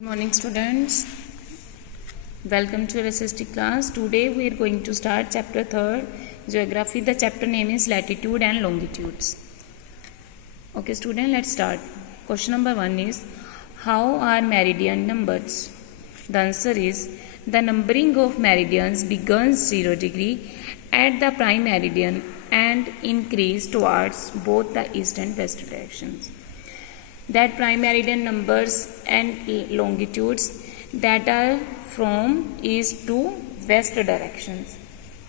Good morning students, welcome to your SST class. Today we are going to start chapter 3rd geography. The chapter name is latitude and longitudes. Okay student, let's start. Question number 1 is, how are meridian numbered? The answer is, the numbering of meridians begins 0 degree at the prime meridian and increase towards both the east and west directions. That prime meridian numbers and longitudes that are from east to west directions.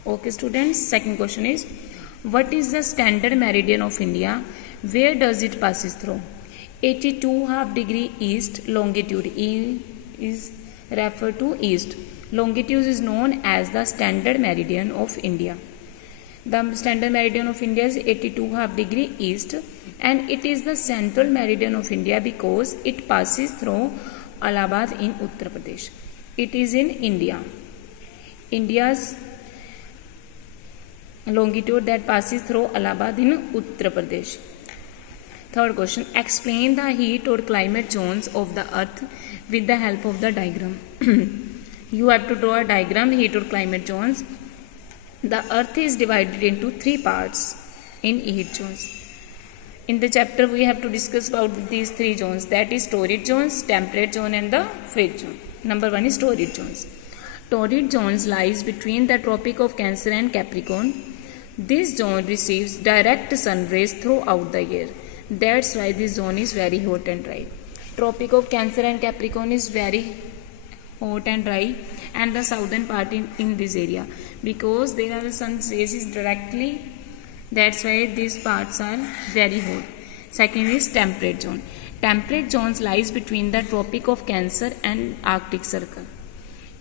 Okay students, second question is, what is the standard meridian of India? Where does it passes through? 82 half degree east. Longitude E is referred to east. Longitude is known as the standard meridian of India. The standard meridian of India is 82 half degree east, and it is the central meridian of India because it passes through Allahabad in Uttar Pradesh. It is in India. India's longitude that passes through Allahabad in Uttar Pradesh. Third question, explain the heat or climate zones of the earth with the help of the diagram. You have to draw a diagram, heat or climate zones. The earth is divided into 3 parts in heat zones. In the chapter we have to discuss about these 3 zones, that is torrid zones, temperate zone and the frigid zone. Number 1 is torrid zones. Torrid zones lies between the Tropic of Cancer and Capricorn. This zone receives direct sun rays throughout the year. That's why this zone is very hot and dry. Tropic of Cancer and Capricorn is very hot and dry, and the southern part in this area, because there are the sun's rays is directly, that's why these parts are very hot. Second is temperate zone. Temperate zones lies between the Tropic of Cancer and Arctic Circle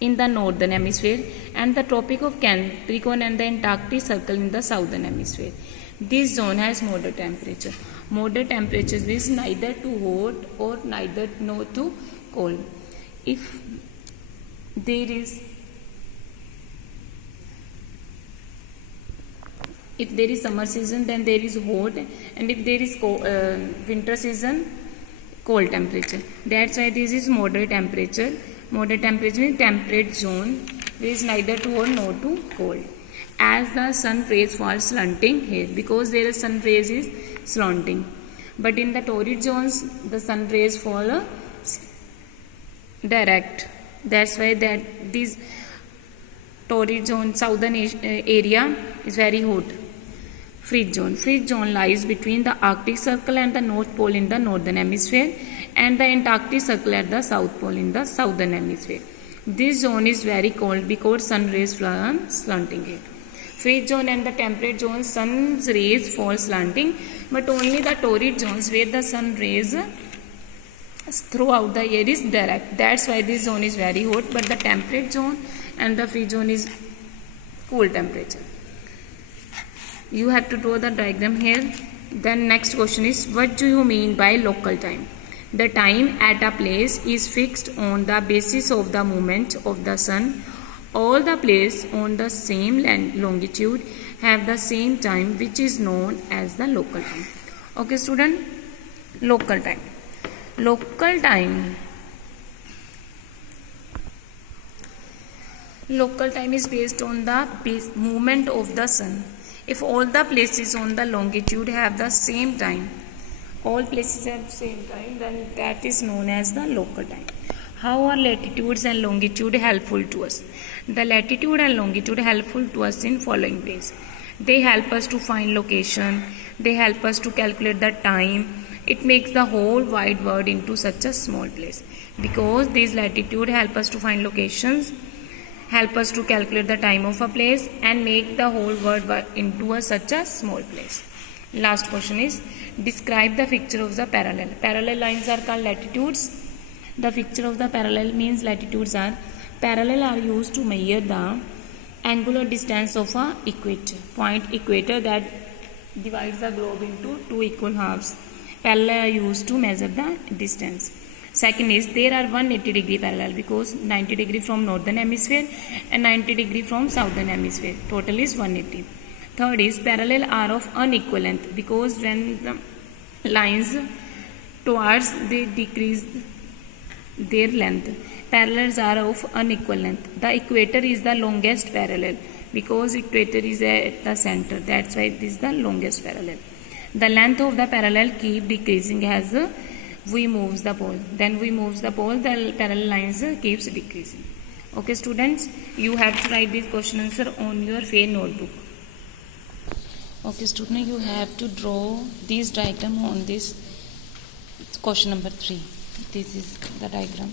in the northern hemisphere, and the Tropic of Capricorn and the Antarctic Circle in the southern hemisphere. This zone has moderate temperature. Moderate temperatures is neither too hot or neither too cold. If there is summer season, then there is hot, and if there is winter season, cold temperature. That's why this is moderate temperature. Moderate temperature means temperate zone. There is neither too hot nor too cold. As the sun rays fall slanting here, because there is sun rays is slanting, but in the torrid zones the sun rays fall direct. That's why that this torrid zone, southern area is very hot. Frigid zone. Frigid zone lies between the Arctic Circle and the North Pole in the northern hemisphere, and the Antarctic Circle at the South Pole in the southern hemisphere. This zone is very cold because sun rays fall slanting it. Frigid zone and the temperate zone, sun's rays fall slanting, but only the torrid zones where the sun rays throughout the year is direct. That's why this zone is very hot, but the temperate zone and the frigid zone is cool temperature. You have to draw the diagram here. Then next question is, what do you mean by local time? The time at a place is fixed on the basis of the movement of the sun. All the places on the same longitude have the same time, which is known as the local time. Okay student, local time. Local time is based on the movement of the sun. If all the places on the longitude have the same time, all places have same time, then that is known as the local time. How are latitudes and longitude helpful to us? The latitude and longitude helpful to us in following ways. They help us to find location. They help us to calculate the time. It makes the whole wide world into such a small place, because these latitude help us to find locations, help us to calculate the time of a place, and make the whole world into such a small place. Last question is, describe the picture of the parallel. Parallel lines are called latitudes. The picture of the parallel means latitudes are parallel are used to measure the angular distance of a point equator that divides the globe into 2 equal halves. Parallel are used to measure the distance. Second is, there are 180 degree parallel, because 90 degree from northern hemisphere and 90 degree from southern hemisphere. Total is 180. Third is, parallel are of unequal length, because when the lines towards they decrease their length. Parallels are of unequal length. The equator is the longest parallel because equator is at the center. That's why it is the longest parallel. The length of the parallel keep decreasing as we moves the pole. Then we moves the pole, the parallel lines keeps decreasing. Okay students, you have to write this question answer on your fair notebook. Okay student, you have to draw this diagram on this question number 3. This is the diagram.